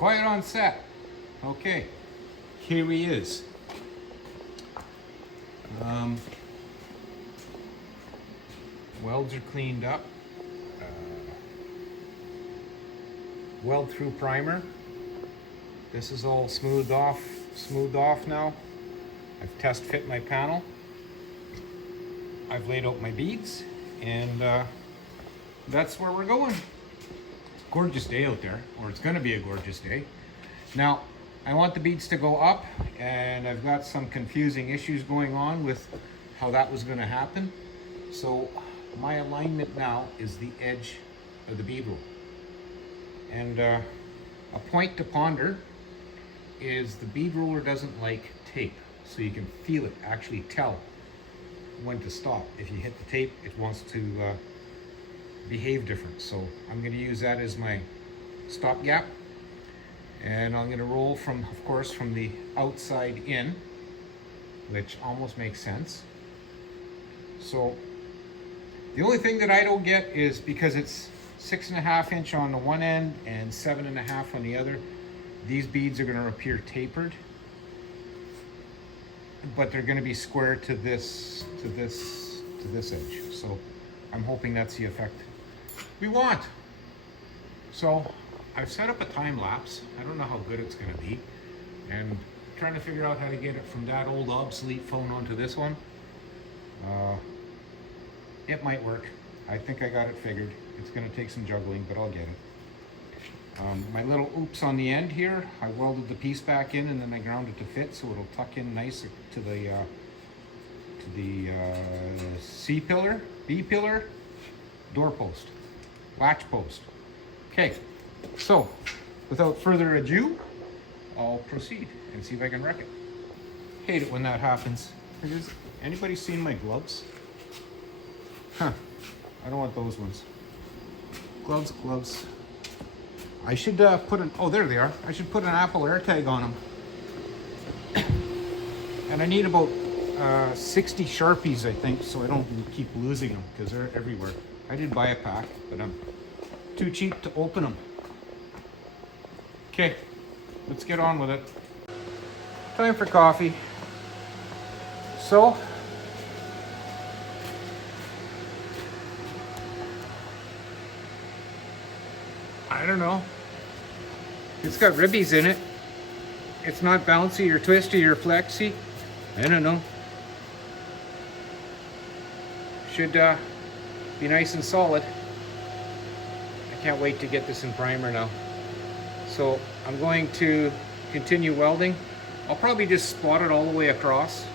Quiet on set. Okay, here he is. Welds are cleaned up. Weld through primer. This is all smoothed off now. I've test fit my panel. I've laid out my beads, and that's where we're going. Gorgeous day out there, or it's going to be a gorgeous day. Now, I want the beads to go up, and I've got some confusing issues going on with how that was going to happen. So my alignment now is the edge of the bead roll. And a point to ponder is the bead roller doesn't like tape, so you can feel it, actually tell when to stop. If you hit the tape, it wants to behave different. So I'm going to use that as my stopgap, and I'm going to roll from, of course, from the outside in, which almost makes sense. So the only thing that I don't get is, because it's 6.5 inch on the one end and 7.5 on the other, these beads are going to appear tapered, but they're going to be square to this edge. So I'm hoping that's the effect we want. So I've set up a time lapse. I don't know how good it's going to be, and trying to figure out how to get it from that old obsolete phone onto this one. It might work. I think I got it figured. It's going to take some juggling, but I'll get it. My little oops on the end here, I welded the piece back in, and then I ground it to fit, so it'll tuck in nice to the C-pillar, B-pillar, door post, latch post. Okay, so without further ado, I'll proceed and see if I can wreck it. Hate it when that happens. Has anybody seen my gloves? Huh, I don't want those ones. Gloves. I should put an, oh, there they are. I should put an Apple AirTag on them. And I need about 60 Sharpies, I think, so I don't keep losing them, because they're everywhere. I did buy a pack, but I'm too cheap to open them. Okay, let's get on with it. Time for coffee. So, I don't know. It's got ribbies in it. It's not bouncy or twisty or flexy. I don't know. Should be nice and solid. I can't wait to get this in primer now. So I'm going to continue welding. I'll probably just spot it all the way across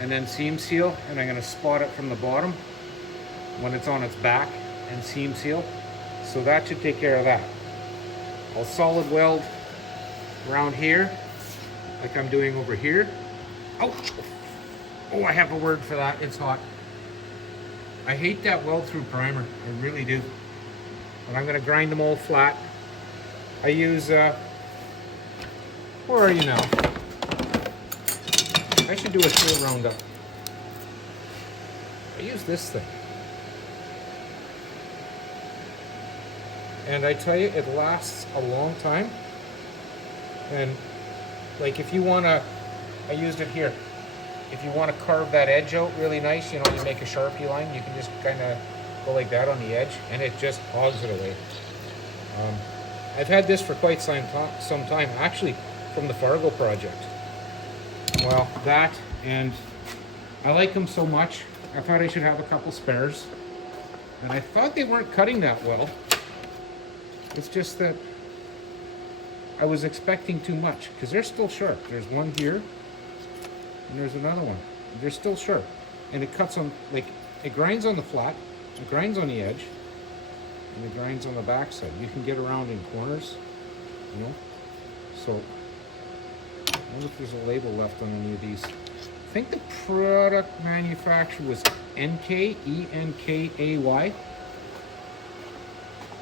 and then seam seal, and I'm going to spot it from the bottom when it's on its back and seam seal. So that should take care of that. I'll solid weld around here like I'm doing over here. Oh, I have a word for that. It's hot. I hate that weld through primer. I really do. But I'm going to grind them all flat. I use, where are you now? I should do a steel roundup. I use this thing. And I tell you, it lasts a long time. And like, if you want to, I used it here. If you want to carve that edge out really nice, you know, you make a Sharpie line, you can just kind of go like that on the edge, and it just hogs it away. I've had this for quite some time, actually from the Fargo project. Well, that, and I like them so much, I thought I should have a couple spares. And I thought they weren't cutting that well. It's just that I was expecting too much, because they're still sharp. There's one here, and there's another one. They're still sharp, and it cuts on, like, it grinds on the flat, it grinds on the edge, and it grinds on the back side. You can get around in corners, you know. So I wonder if there's a label left on any of these. I think the product manufacturer was NK, E-N-K-A-Y.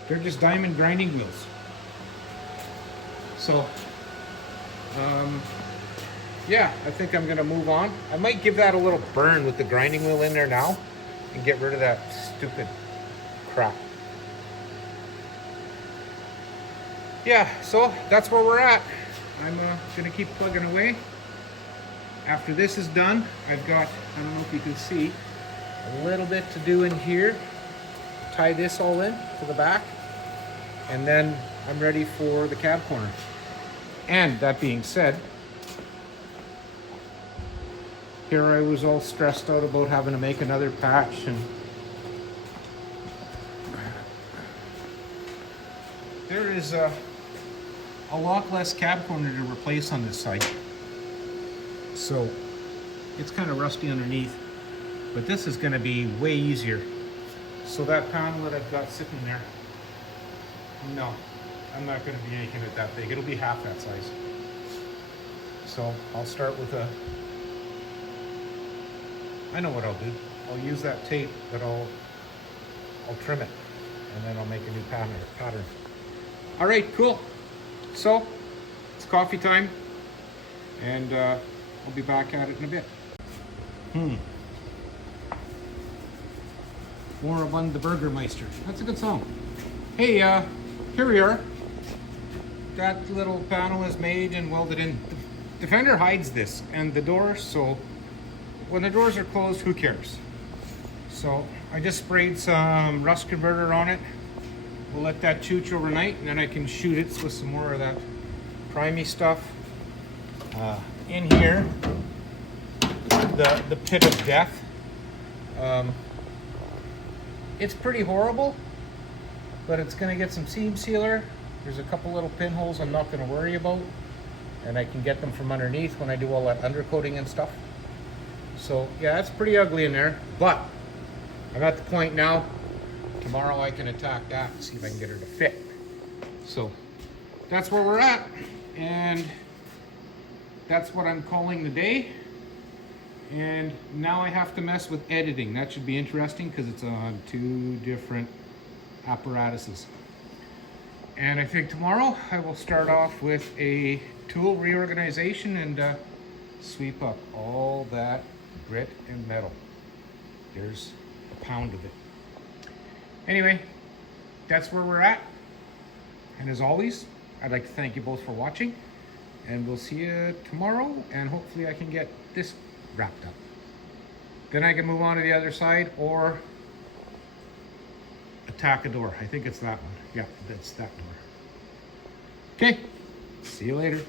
They're just diamond grinding wheels. So, yeah, I think I'm gonna move on. I might give that a little burn with the grinding wheel in there now and get rid of that stupid crap. Yeah, so that's where we're at. I'm gonna keep plugging away. After this is done, I've got, I don't know if you can see, a little bit to do in here. Tie this all in to the back, and then I'm ready for the cab corner. And that being said, here I was all stressed out about having to make another patch, and there is a lot less cab corner to replace on this side. So it's kind of rusty underneath, but this is going to be way easier. So that panel that I've got sitting there, no, I'm not going to be making it that big. It'll be half that size. So I'll start with I know what I'll do. I'll use that tape, but I'll trim it, and then I'll make a new pattern. All right, cool. So it's coffee time, and I'll be back at it in a bit. Moribund the Burgermeister. That's a good song. Hey, here we are. That little panel is made and welded in. The fender hides this and the doors, so when the doors are closed, who cares? So I just sprayed some rust converter on it. We'll let that chooch overnight, and then I can shoot it with some more of that primey stuff. In here, the pit of death. It's pretty horrible, but it's going to get some seam sealer. There's a couple little pinholes I'm not going to worry about, and I can get them from underneath when I do all that undercoating and stuff. So yeah, it's pretty ugly in there, but I'm at the point now, tomorrow I can attack that and see if I can get her to fit. So that's where we're at, and that's what I'm calling the day. And now I have to mess with editing. That should be interesting because it's on 2 different apparatuses. And I think tomorrow I will start off with a tool reorganization and sweep up all that grit and metal. There's a pound of it. Anyway, that's where we're at. And as always, I'd like to thank you both for watching, and we'll see you tomorrow, and hopefully I can get this wrapped up. Then I can move on to the other side or attack a door. I think it's that one. Yeah, that's that door. Okay, see you later.